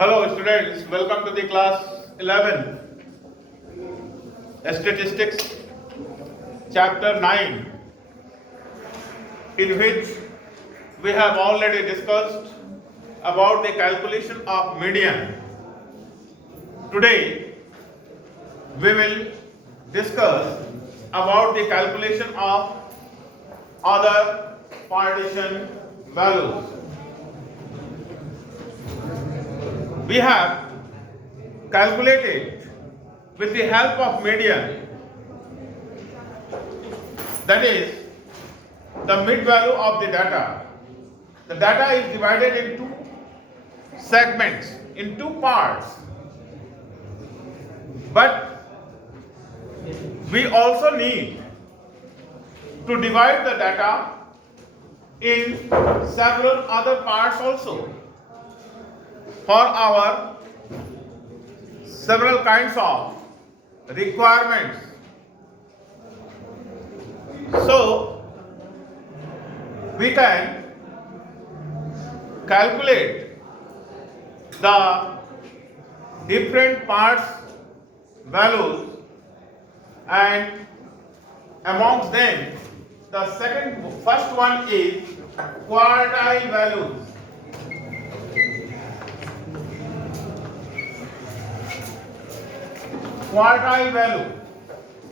Hello students, welcome to the class 11 Statistics chapter 9, in which we have already discussed about the calculation of median. Today we will discuss about the calculation of other partition values. We have calculated with the help of median, that is the mid value of the data. The data is divided in two segments, in two parts, but we also need to divide the data in several other parts also for our several kinds of requirements. So we can calculate the different parts values, and amongst them the first one is quartile values. Quartile value,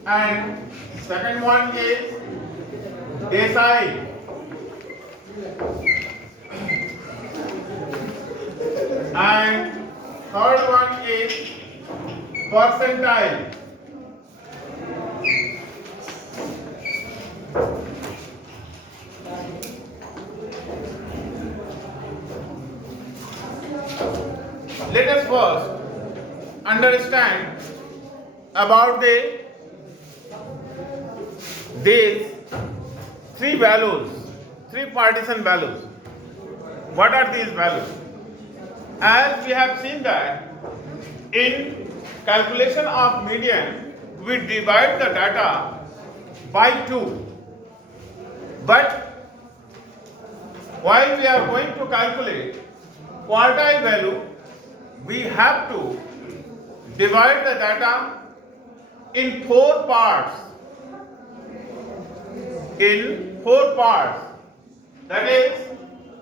and second one is decile, and third one is percentile. Let us first understand about these three values, three partition values. What are these values? As we have seen that in calculation of median, we divide the data by 2. But while we are going to calculate quartile value, we have to divide the data in 4 parts. In 4 parts. That is,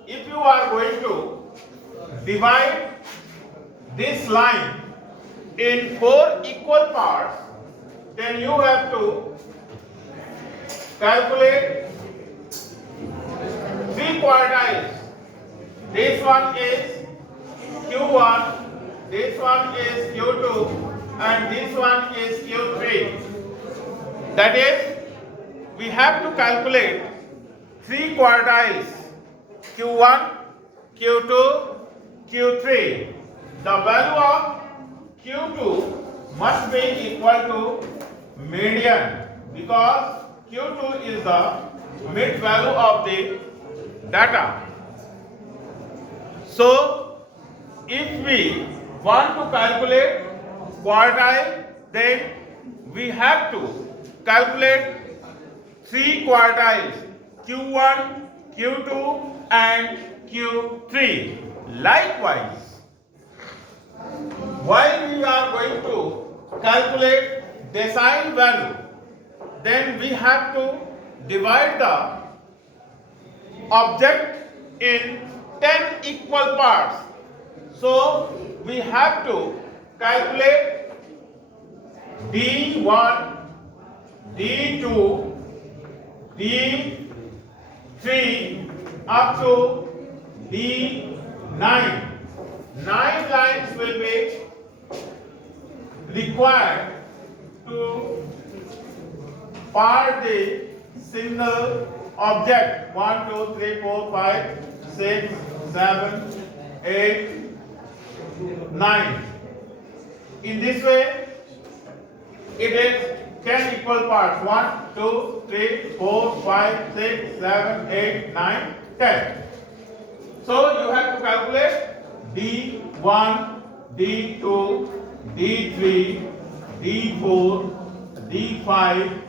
if you are going to divide this line in 4 equal parts, then you have to calculate 3 quartiles. This one is Q1, this one is Q2, and this one is Q3. That is, we have to calculate 3 quartiles, Q1, Q2, Q3. The value of Q2 must be equal to median, because Q2 is the mid value of the data. So if we want to calculate quartile, then we have to calculate 3 quartiles, Q1, Q2 and Q3. Likewise, while we are going to calculate decile value, then we have to divide the object in 10 equal parts. So we have to calculate D1, D2, D3 up to D9. 9 lines will be required to part the single object. 1, 2, 3, 4, 5, 6, 7, 8, 9. In this way, it is 10 equal parts. 1, 2, 3, 4, 5, 6, 7, 8, 9, 10. So you have to calculate D1, D2, D3, D4, D5,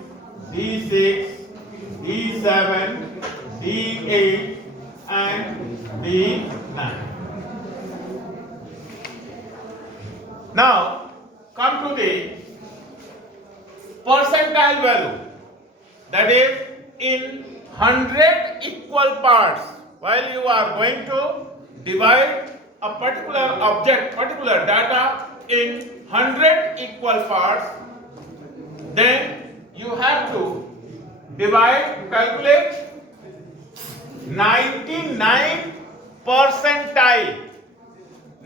D6, D7, D8 and D9. Now, come to the percentile value, that is in 100 equal parts. While you are going to divide a particular object, particular data in 100 equal parts, then you have to calculate 99 percentile.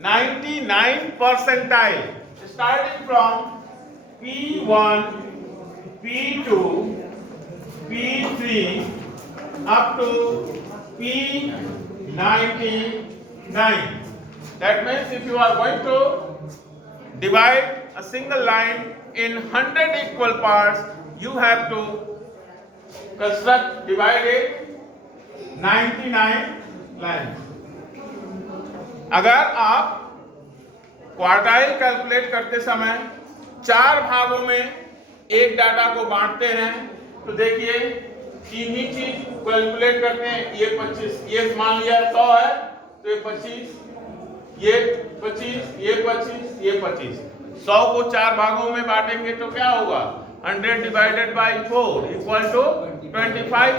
99 percentile, starting from P1, P2, P3 up to P99. That means if you are going to divide a single line in 100 equal parts, you have to divide it 99 line. अगर आप quartile calculate करते समय 4 भागों में एक data को बांटते हैं, तो देखिए तीन ही चीज कैलकुलेट करते हैं। ये 25, ये मान लिया 100 है तो ये 25, ये 25, ये 25, ये 25। 100 को 4 भागों में बांटेंगे तो क्या होगा? 100 डिवाइडेड बाई 4 इक्वल टू 25।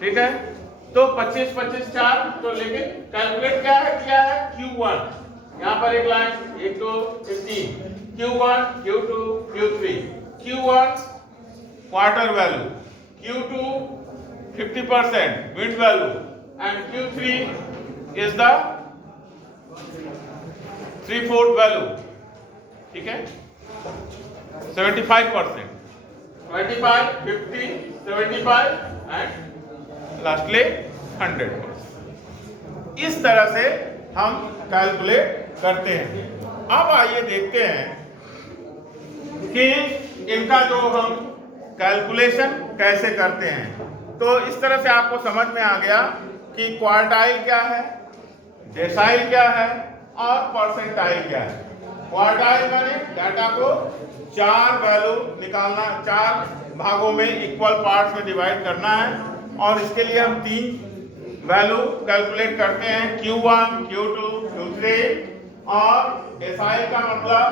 ठीक है, तो 25 25 4, तो लेकिन कैलकुलेट क्या है Q1, यहाँ पर एक line 1 2 3, Q1 Q2 Q3, Q1 quarter value, Q2 50% wind value and Q3 is the 3/4 value. ठीक है, 75%, 25 50 75 एंड लास्टली 100%। इस तरह से हम कैलकुलेट करते हैं। अब आइए देखते हैं कि इनका जो हम कैलकुलेशन कैसे करते हैं। तो इस तरह से आपको समझ में आ गया कि क्वार्टाइल क्या है, डेसाइल क्या है और परसेंटाइल क्या है। क्वार्टाइल माने डाटा को 4 वैल्यू निकालना, 4 भागों में इक्वल पार्ट्स में डिवाइड करना है, और इसके लिए हम 3 वैल्यू कैलकुलेट करते हैं, Q1 Q2 Q3। और डेसाइल का मतलब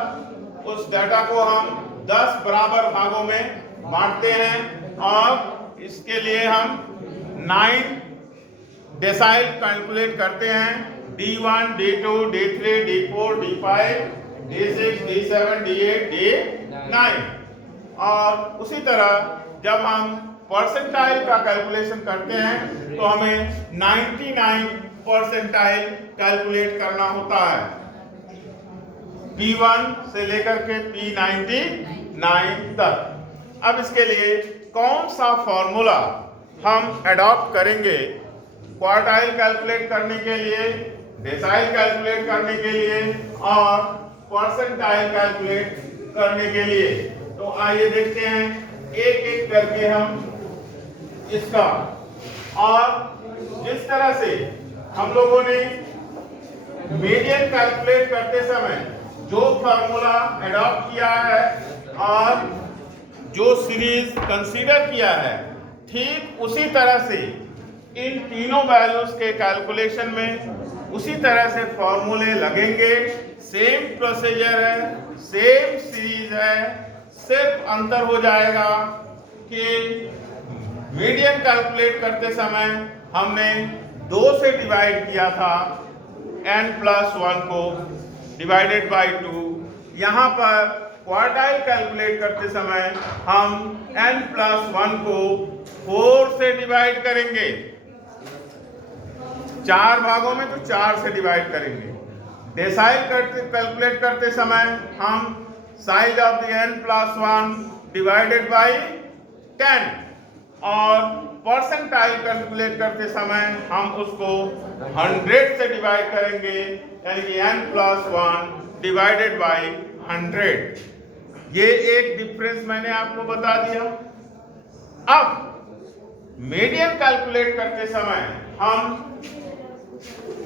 उस डाटा को हम 10 बराबर भागों में बांटते हैं, और इसके लिए हम 9 डेसाइल कैलकुलेट करते हैं, D1 D2 D3 D4 D5 D6 D7 D8 D9। और उसी तरह जब हम परसेंटाइल का कैलकुलेशन करते हैं तो हमें 99 परसेंटाइल कैलकुलेट करना होता है, P1 से लेकर के P99 तक। अब इसके लिए कौन सा फॉर्मूला हम अडॉप्ट करेंगे क्वार्टाइल कैलकुलेट करने के लिए, डेसाइल कैलकुलेट करने के लिए और परसेंटाइल कैलकुलेट करने के लिए? तो आइए देखते हैं एक एक करके हम इसका। और जिस तरह से हम लोगों ने मीडियन कैलकुलेट करते समय जो फॉर्मूला अडॉप्ट किया है और जो सीरीज कंसीडर किया है, ठीक उसी तरह से इन तीनों वैल्यूज के कैलकुलेशन में उसी तरह से फॉर्मूले लगेंगे। सेम प्रोसीजर है, सेम सीरीज है, सिर्फ अंतर हो जाएगा कि मीडियन कैलकुलेट करते समय हमने 2 से डिवाइड किया था n+1 को डिवाइडेड बाय 2। यहाँ पर क्वार्टाइल कैलकुलेट करते समय हम n+1 को 4 से डिवाइड करेंगे, 4 भागों में तो 4 से डिवाइड करेंगे। डेसाइल कैलकुलेट करते समय हम size of the n+1 divided by 10, और परसेंटाइल कैलकुलेट करते समय हम उसको 100 से डिवाइड करेंगे, यानी कि n+1 डिवाइडेड बाय 100। ये एक डिफरेंस मैंने आपको बता दिया। अब मीडियन कैलकुलेट करते समय हम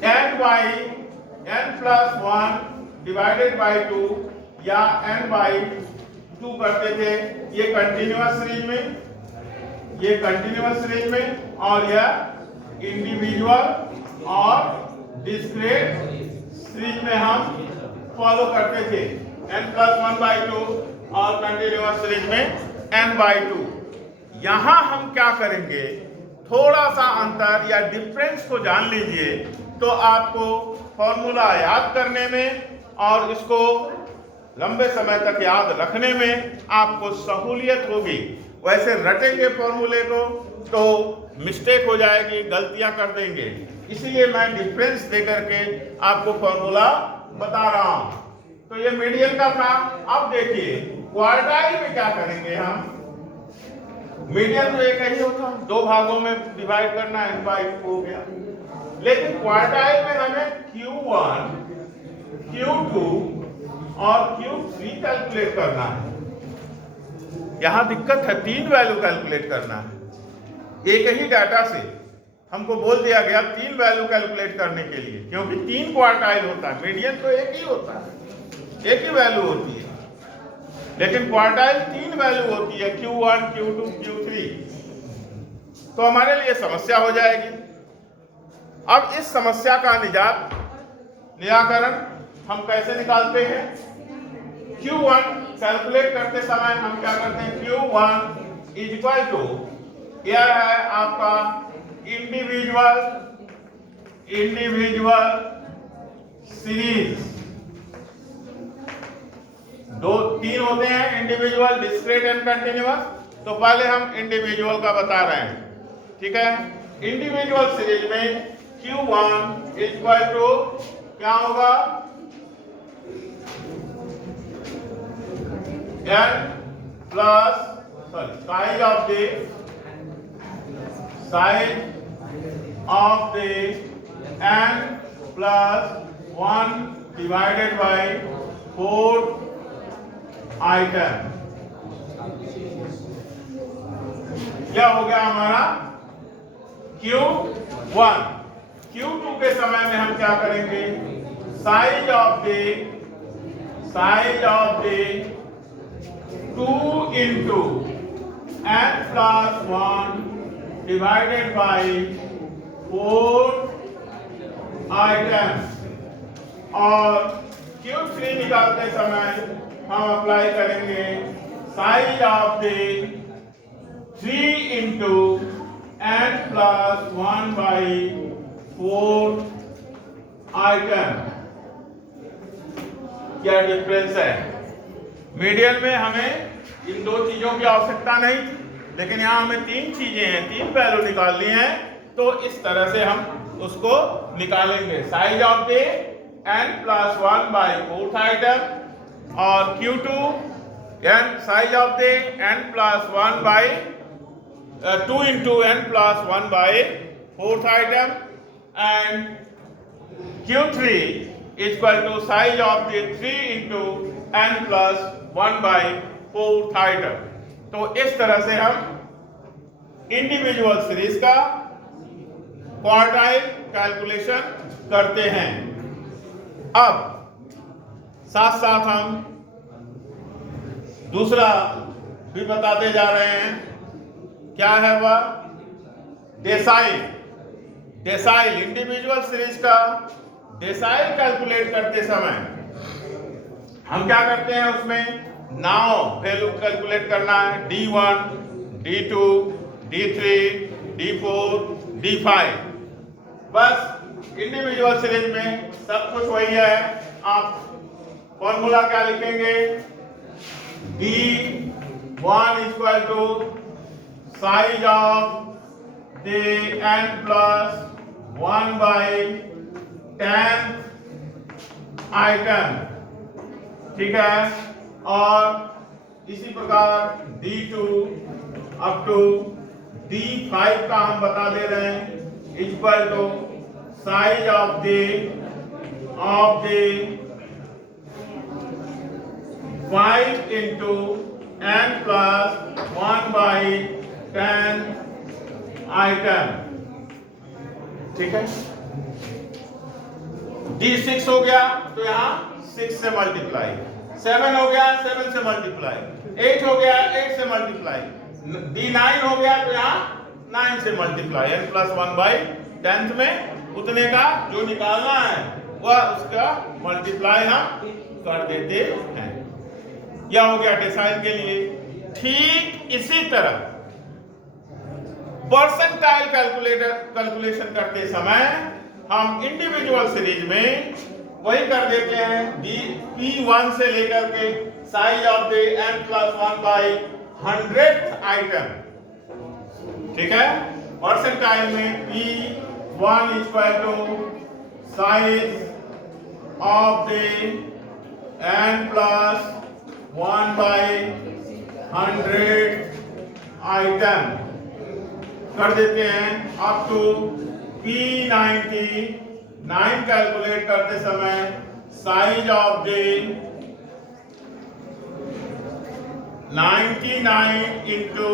n+1 डिवाइडेड बाय 2 या n/2 करते थे। ये कंटिन्यूअस सीरीज में और यह इंडिविजुअल और डिस्क्रीट सीरीज में हम फॉलो करते थे, n+1/2 और कंटिन्यूअस सीरीज में n/2। यहां हम क्या करेंगे, थोड़ा सा अंतर या डिफरेंस को जान लीजिए तो आपको फॉर्मूला याद करने में और इसको लंबे समय तक याद रखने में आपको सहूलियत होगी। वैसे रटेंगे फॉर्मूले को तो मिस्टेक हो जाएगी, गलतियां कर देंगे, इसलिए मैं डिफरेंस देकर के आपको फॉर्मूला बता रहा हूं। तो ये मीडियन का था। अब देखिए क्वार्टाइल में क्या करेंगे हम। मीडियन तो एक ही होता, दो भागों में डिवाइड करना, n/2 हो गया। लेकिन क्वार्टाइल में हमें Q1, Q2 और Q3 कैलकुलेट करना है। यहां दिक्कत है, 3 वैल्यू कैलकुलेट करना है। एक ही डाटा से हमको बोल दिया गया 3 वैल्यू कैलकुलेट करने के लिए, क्योंकि 3 क्वार्टाइल होता है, मीडियन तो एक ही होता है, एक ही वैल्यू होती है, लेकिन क्वार्टाइल 3 वैल्यू होती है, Q1, Q2, Q3। तो हमारे लिए समस्या हो जाएगी। अब इस समस्या का निराकरण हम कैसे निकालते हैं। Q1 कैलकुलेट करते समय हम क्या करते हैं, Q1 इज इक्वल टू, यह है आपका इंडिविजुअल सीरीज। 3 होते हैं, इंडिविजुअल, डिस्क्रीट एंड कंटिन्यूअस। तो पहले हम इंडिविजुअल का बता रहे हैं, ठीक है। इंडिविजुअल सीरीज में Q1 इज इक्वल टू क्या होगा, n plus size of the n plus 1 divided by 4 item. क्या हो गया हमारा Q1। Q2 के समय में हम क्या करेंगे, size of the 2 into n plus 1 divided by 4 items। और Q3 निकालते समय हम अप्लाई करेंगे size of the 3 into n plus 1 by 4 item. क्या डिफरेंस है। मीडियन में हमें इन 2 चीजों की आवश्यकता नहीं थी, लेकिन यहाँ हमें 3 चीजें हैं, 3 वैल्यू निकालनी है। तो इस तरह से हम उसको निकालेंगे, size of the n plus 1 by 4th item और Q2 size of the n plus 1 by 2 into n plus 1 by 4th item, and Q3 is equal to size of the 3 into n plus 1 by 4th item। तो इस तरह से हम individual series का quartile calculation करते हैं। अब साथ साथ हम दूसरा भी बताते जा रहे हैं। क्या है वह, डेसाइल इंडिविजुअल सीरीज का डेसाइल कैलकुलेट करते समय हम क्या करते हैं, उसमें नाउ वैल्यू कैलकुलेट करना है, D1, D2, D3, D4, D5। बस इंडिविजुअल सीरीज में सब कुछ वही है। आप फॉर्मूला क्या लिखेंगे, D1 equal to size of the n plus 1 by 10th item, ठीक है। और इसी प्रकार D2 अप टू D5 का हम बता दे रहे हैं, equal to size of the 5 into n plus 1 by 10 item, ठीक है। D6 हो गया तो यहाँ 6 से मल्टीप्लाई, 7 हो गया 7 से मल्टीप्लाई, 8 हो गया 8 से मल्टीप्लाई, D9 हो गया तो यहाँ 9 से multiply, n plus 1 by 10th में उतने का जो निकालना है वह उसका मल्टीप्लाई हम कर देते हैं। यह हो गया डेसाइल के लिए। ठीक इसी तरह परसेंटाइल कैलकुलेशन करते समय हम इंडिविजुअल सीरीज में वही कर देते हैं। P1 से लेकर के size of the n+1/100th item, ठीक है। परसेंटाइल में P1 equal to size of the n+1/100 item कर देते हैं अप टू P99 कैलकुलेट करते समय size of the 99 into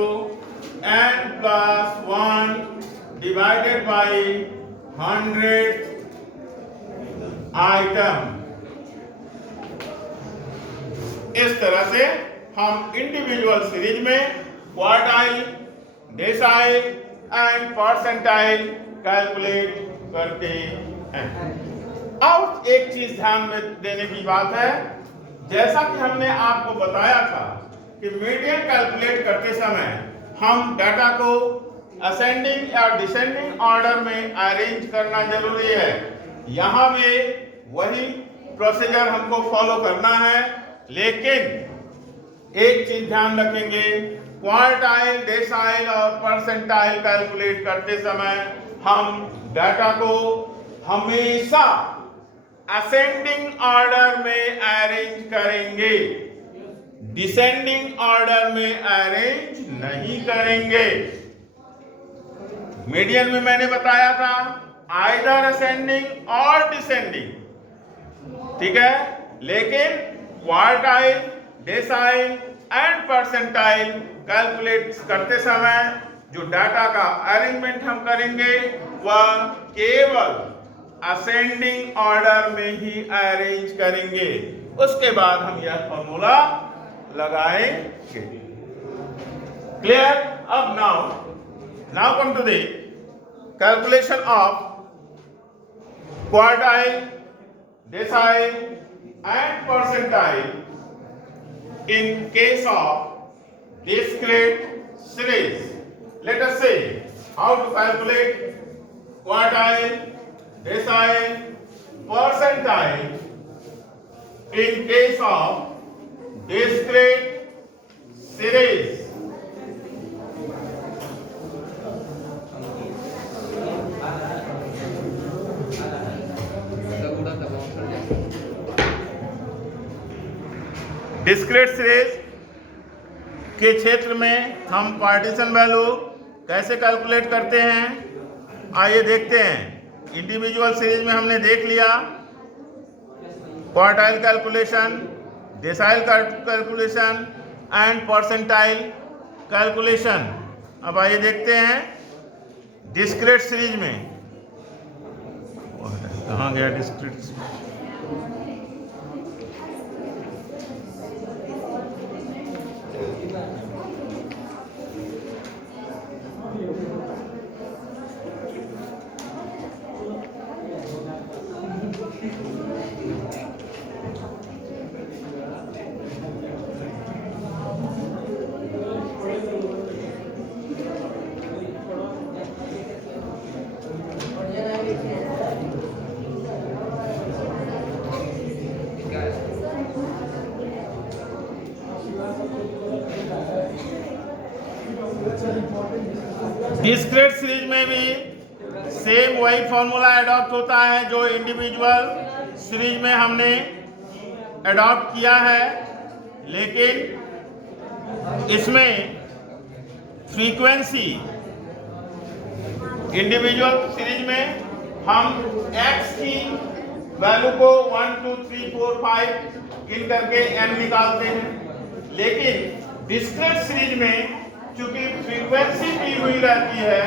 n+1 divided by 100 item. इस तरह से हम इंडिविजुअल सीरीज में quartile, decile and percentile calculate करते हैं। अब एक चीज ध्यान में देने की बात है, जैसा कि हमने आपको बताया था कि मीडियन कैलकुलेट करते समय हम डाटा को असेंडिंग या डिसेंडिंग ऑर्डर में अरेंज करना जरूरी है। यहाँ में वही प्रोसीजर हमको फॉलो करना है, लेकिन एक चीज ध्यान रखेंगे, क्वार्टाइल, डेसाइल और परसेंटाइल कैलकुलेट करते समय हम डाटा को हमेशा असेंडिंग ऑर्डर में अरेंज करेंगे, डिसेंडिंग ऑर्डर में अरेंज नहीं करेंगे। मीडियन में मैंने बताया था आइदर असेंडिंग और डिसेंडिंग, ठीक है। लेकिन quartile, decile and percentile calculate करते समय जो डाटा का अरेंजमेंट हम करेंगे वह केवल असेंडिंग ऑर्डर में ही अरेंज करेंगे। उसके बाद हम यह फॉर्मूला लगाएंगे। क्लियर? अब now come to the calculation of quartile, decile and percentile in case of discrete series. Let us see how to calculate quartile, decile, percentile in case of discrete series. Discrete series के क्षेत्र में हम partition value कैसे calculate करते हैं, आइए देखते हैं। इंडिविजुअल सीरीज में हमने देख लिया quartile calculation, decyl calculation and percentile calculation. अब आइए देखते हैं डिस्क्रीट सीरीज में। कहाँ गया डिस्क्रीट? डिस्क्रीट सीरीज में भी सेम वही फॉर्मूला अडॉप्ट होता है जो इंडिविजुअल सीरीज में हमने अडॉप्ट किया है, लेकिन इसमें फ्रीक्वेंसी इंडिविजुअल सीरीज में हम x की वैल्यू को 1 2 3 4 5 गिन करके n निकालते हैं, लेकिन डिस्क्रीट सीरीज में चूंकि फ्रीक्वेंसी दी हुई रहती है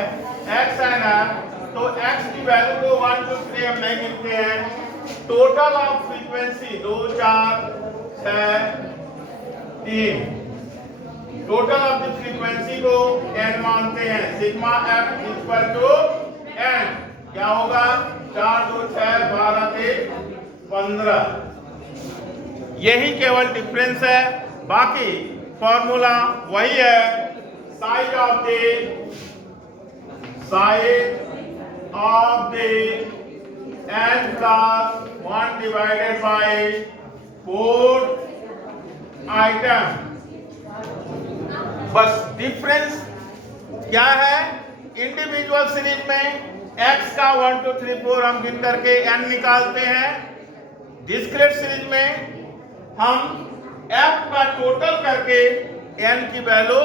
x एंड r, तो x की वैल्यू को 1 2 3 हम नहीं गिनते हैं। Total of frequency 2 4 6 3, total of the frequency को n मानते हैं। Sigma f equal to n क्या होगा? 4 2 6 12 3 15। यही केवल डिफरेंस है, बाकी फॉर्मूला वही है। Side of the n plus 1 divided by 4 item. बस डिफरेंस क्या है, इंडिविजुअल सीरीज में x का 1 2 3 4 हम गिन करके n निकालते हैं, डिस्क्रीट सीरीज में हम f का टोटल करके n की वैल्यू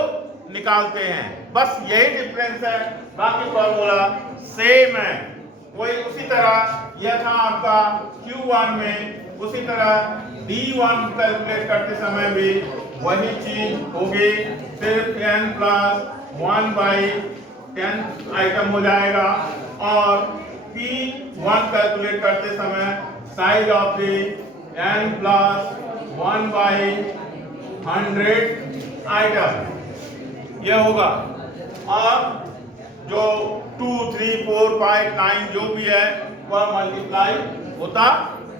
निकालते हैं। बस यही डिफरेंस है, बाकी फॉर्मूला सेम है। वही उसी तरह यह था आपका Q1 में, उसी तरह D1 कैलकुलेट करते समय भी वही चीज होगी, सिर्फ n प्लस 1 बाई 10 आइटम हो जाएगा। और P1 कैलकुलेट करते समय size of the n plus 1 by 100 item यह होगा। और जो 2 3 4 5 9 जो भी है वह मल्टीप्लाई होता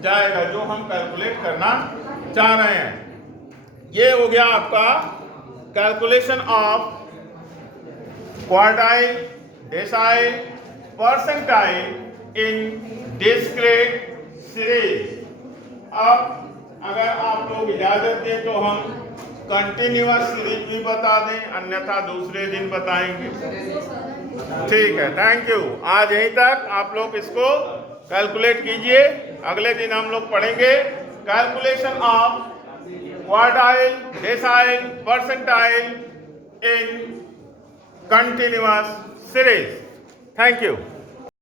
जाएगा, जो हम कैलकुलेट करना चाह रहे हैं। ये हो गया आपका calculation of quartile, decyl, percentile in discrete series. अब अगर आप लोग इजाजत दें तो हम कंटिन्यूअस सीरीज भी बता दें, अन्यथा दूसरे दिन बताएंगे। ठीक है, थैंक यू। आज यहीं तक आप लोग इसको कैलकुलेट कीजिए। अगले दिन हम लोग पढ़ेंगे calculation of quartile, decyl, percentile in continuous series. Thank you.